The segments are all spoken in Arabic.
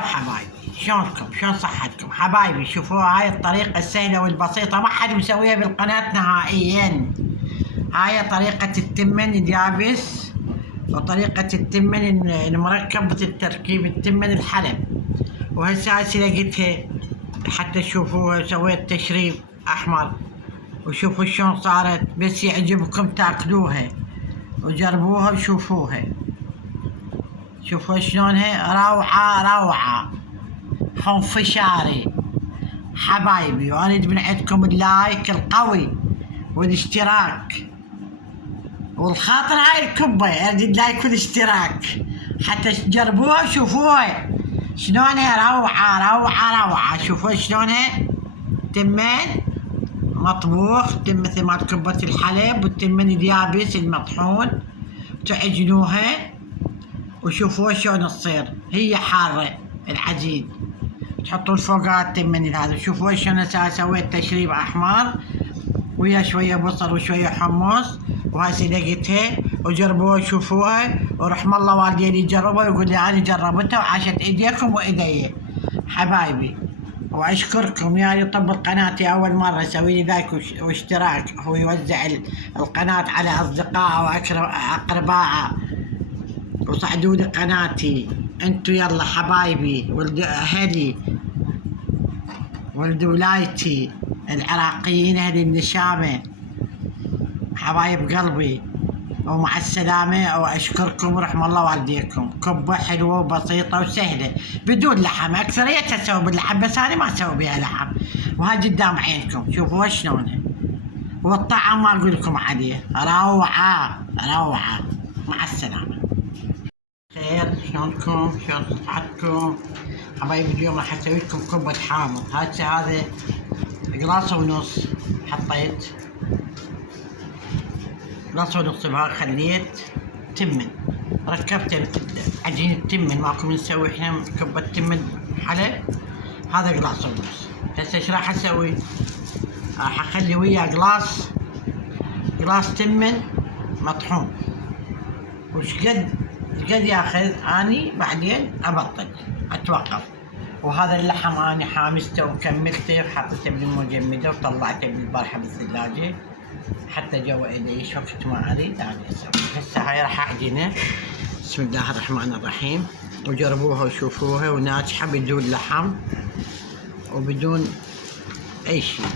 حبايبي، شلونكم؟ شلون صحتكم؟ حبايبي شوفوا هاي الطريقة السهلة والبسيطة، ما حد مسويها بالقناة نهائيا. هاي طريقة التمن اليابس وطريقة التمن المركب التركيب التمن الحلب. وهسه لقيتها حتى تشوفوها، سويت تشريب احمر وشوفوا شلون صارت. بس يعجبكم تاكلوها وجربوها وشوفوها. شوفوا شلونها روعة روعة، خنفشاري حبايبي. واريد من عندكم اللايك القوي والاشتراك والخاطر هاي الكبة، اريد اللايك والاشتراك حتى تجربوها وشوفوها شلونها روعة روعة روعة. شوفوا شلونها تمن مطبوخ، تم مثل ما كبة الحلب والتمن اليابس المطحون، تعجنوها وشوفوا شلون تصير. هي حارة العجين تحطون فوقها التمن هذا. شوفوا شلون سويت تشريب احمر ويا شوية بصل وشوية حمص، وهسه لقيتها وجربوها وشوفوها. ورحم الله والدي اللي جربها ويقول لي انا جربتها وعاشت ايديكم وايدي حبايبي. واشكركم يا يطب قناتي اول مرة سوي لي لايك واشتراك، هو يوزع القناة على اصدقائه واقربائه وصعدوا لي قناتي. انتو يلا حبايبي، ولد اهلي ولد ولايتي العراقيين اهل النشامة حبايب قلبي، ومع السلامة. واشكركم ورحم الله والديكم. كبة حلوة وبسيطة وسهلة بدون لحم، اكثريتها اسوي باللحم بس انا ما اسوي بها لحم. وهاي قدام عينكم شوفوا شلونها، والطعم ما اقول لكم عليه، روعة روعة. مع السلامة. خير، شلونكم؟ شلون صحتكم؟ حبايبي اليوم راح اسوي لكم كبة حامض. هذا قلاصة ونص، حطيت قلاصة ونص بها، خليت تمن، ركبت عجين التمن ماكو نسوي احنا كبة تمن حلب. هذا قلاصة ونص. هسه ايش راح اسوي؟ راح اخلي وياه قلاص تمن مطحون. وش قد ياخذ اني بعدين ابطل اتوقف. وهذا اللحم اني حامسته وكملته وحطيته بالمجمده وطلعته بالبارحه بالثلاجه حتى جوا ايدي وقت ما اريد اني اسوي. هسه هاي راح اعجنه. بسم الله الرحمن الرحيم. وجربوها وشوفوها، وناجحه بدون لحم وبدون اي شيء.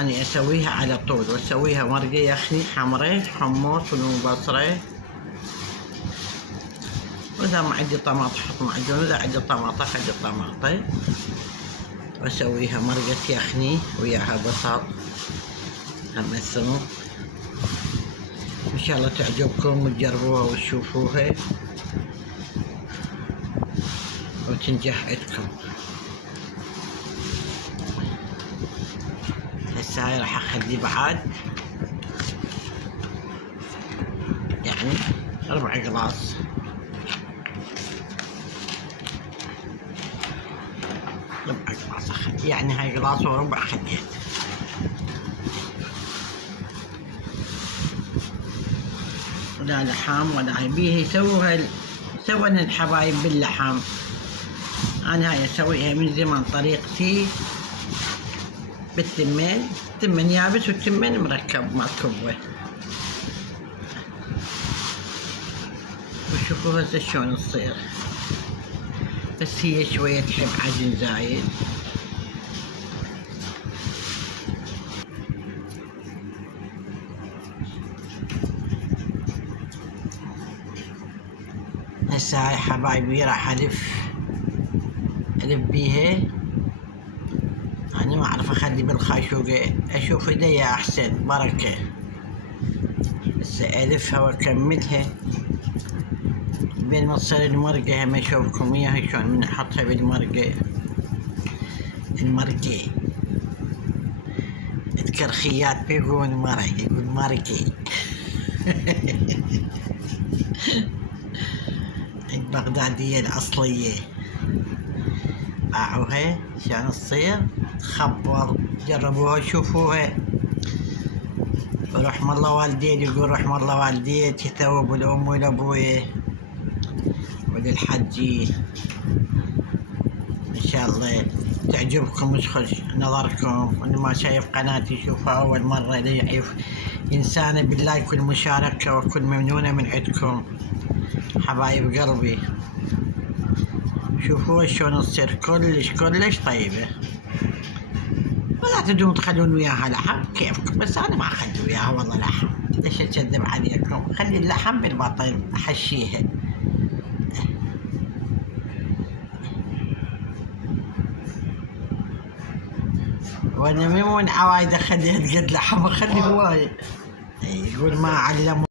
اني اسويها على طول، واسويها مرقه يخني حمرة حمص وبصره. واذا ما عندي طماطم احط معجون، واذا عندي طماطم اخلي طماطم. واسويها مرقة يخني وياها بصل همسهم. ان شاء الله تعجبكم وتجربوها وتشوفوها وتنجح عندكم. هسه هاي راح اخلي بعد يعني 4 قلاص. يعني هاي قلاص وربع خليت. ولا لحم ولا هاي بيها يسووها سوينا الحبايب باللحم. انا هاي اسويها من زمان طريقتي بالتمن، تمن يابس والتمن مركب مع كبة. وشوفوا هسه شلون تصير. بس هي شوية تحب عجن زايد. هسه هاي حبايبي راح الف بيها. انا ما اعرف اخلي بالخاشوقة، اشوف ايديا احسن بركة. هسه الفها واكملها بين ما تصير المرقة. هم اشوفكم اياها شلون من احطها بالمرقة. المرقة الكرخيات بيقول مرقة، يقول مرقة. البغدادية الأصلية باعوها شلون تصير تخبر. جربوها شوفوها. ورحم الله والديك، يقول رحم الله والديك يثوب الأم والأبوية وللحجي الله تعجبكم وتخش نظركم. واللي ما شايف قناتي يشوفها أول مرة يعرف إنسانة باللايك والمشاركة، وأكون ممنونة من عندكم حبايب قلبي. شوفوا شلون تصير كلش طيبة، ولا تدوم تخلون وياها لحم كيفكم، بس أنا ما أخلي وياها والله لحم. ليش أكذب عليكم؟ خلي اللحم بالبطن أحشيها. وانا مو من عوايد اخليها تقد لحم، اخلي هواية. يقول ما علموا